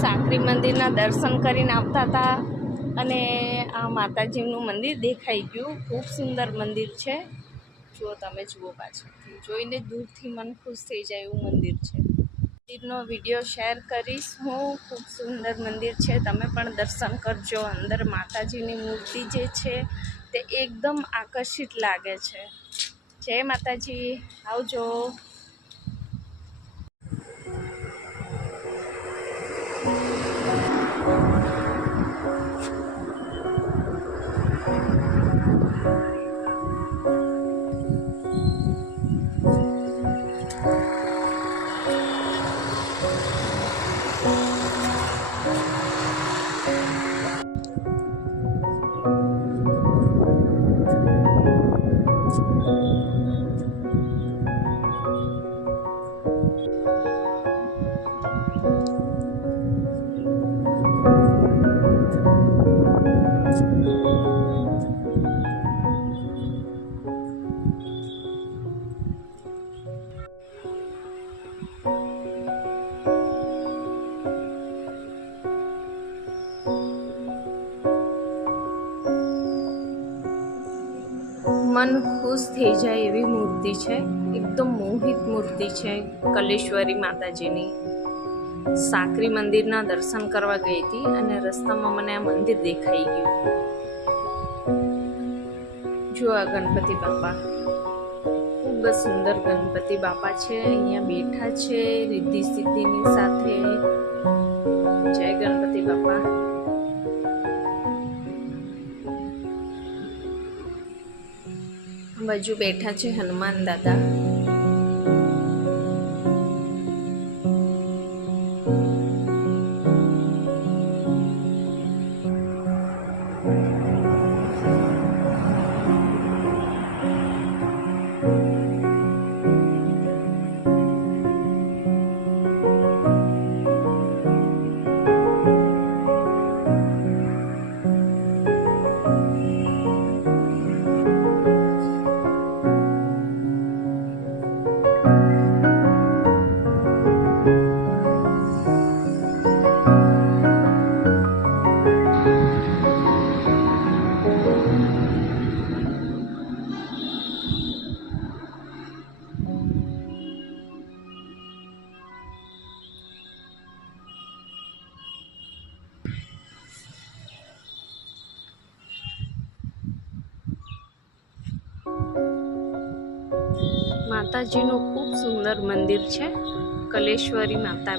સાંકરી મંદિરના દર્શન કરીને આવતા હતા અને આ માતાજીનું મંદિર દેખાઈ ગયું. ખૂબ સુંદર મંદિર છે. જુઓ, તમે જુઓ, પાછળથી જોઈને દૂરથી મન ખુશ થઈ જાય એવું મંદિર છે. મંદિરનો વિડીયો શેર કરીશ હું. ખૂબ સુંદર મંદિર છે. તમે પણ દર્શન કરજો. અંદર માતાજીની મૂર્તિ જે છે તે એકદમ આકર્ષિત લાગે છે. જય માતાજી. આવજો. મન ખુશ થઈ જાય એવી મૂર્તિ છે. એકદમ મોહિત મૂર્તિ છે કલેશ્વરી માતાજીની. સાંકરી મંદિરના દર્શન કરવા ગઈ હતી અને રસ્તામાં મને આ મંદિર દેખાઈ ગયું. જો આ ગણપતિ બાપા, ખૂબ જ સુંદર ગણપતિ બાપા છે. અહીંયા બેઠા છે રિદ્ધિ સિદ્ધિની સાથે. જય ગણપતિ બાપા. બાજુ બેઠા છે હનુમાન દાદા. માતાજીનું ખૂબ સુંદર મંદિર છે. કલેશ્વરી માતા.